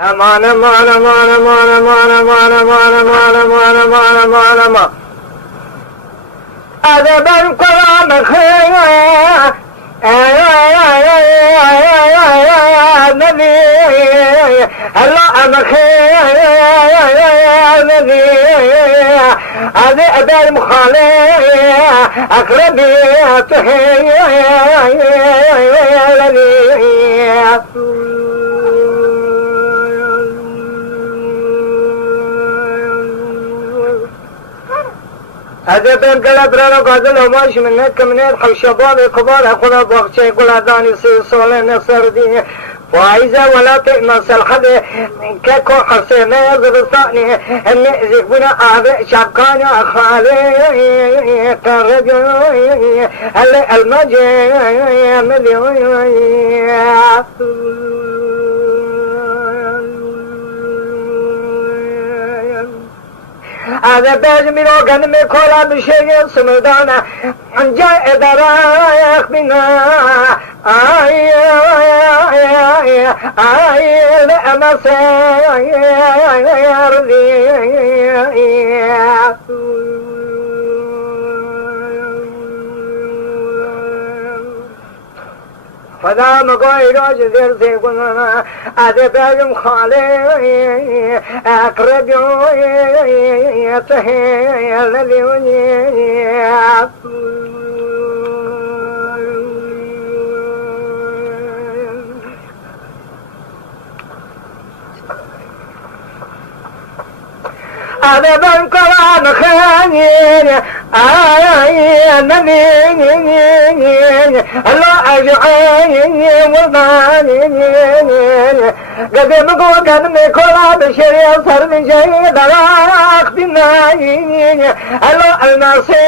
امان امان امان امان امان امان امان امان امان امان امان امان ادب القرآن خير نبي الله انا خير نبي هذا ادب المخالف اقربي تحيي هذا بين قلب رانا قادل وماش منك منين خو شباب كبار اخونا بوقتي كل داني سي صولين نصر دي فايزة ولا تئمس الحد كاكو حسين يزرساني اللي زيكونا عابئ شبكاني خالي كرجو اللي المجي مليون هذا باج من وقن مكولا بشيء سمدانا جاء درايخ بنا لأما سير فدا مقاي راج ذر سيكوننا هذا باج مخالي أقرب يتهي الذي هذا بالقرآن خير النبي الله أجعل والباني قدم قدم كل بشري صار جاي دراخ بالناي الله الناصي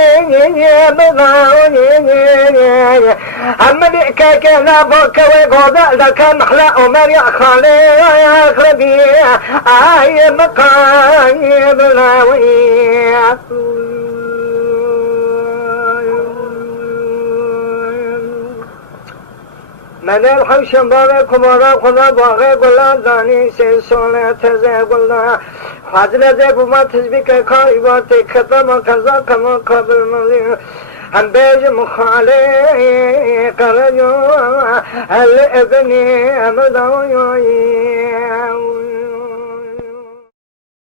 بضاوني أما بك كنا بك وقودا لك محلا عمر يا خالي يا خربي آي مقاي بلاوي من الحوش بارك كبارا خدا باغي قلا داني سي سولة تزي قلا حاضر زي بما تزبيك كايباتي ختم كذا كما قبل مليم هم بيج مخالي قرجو هل ابني امدو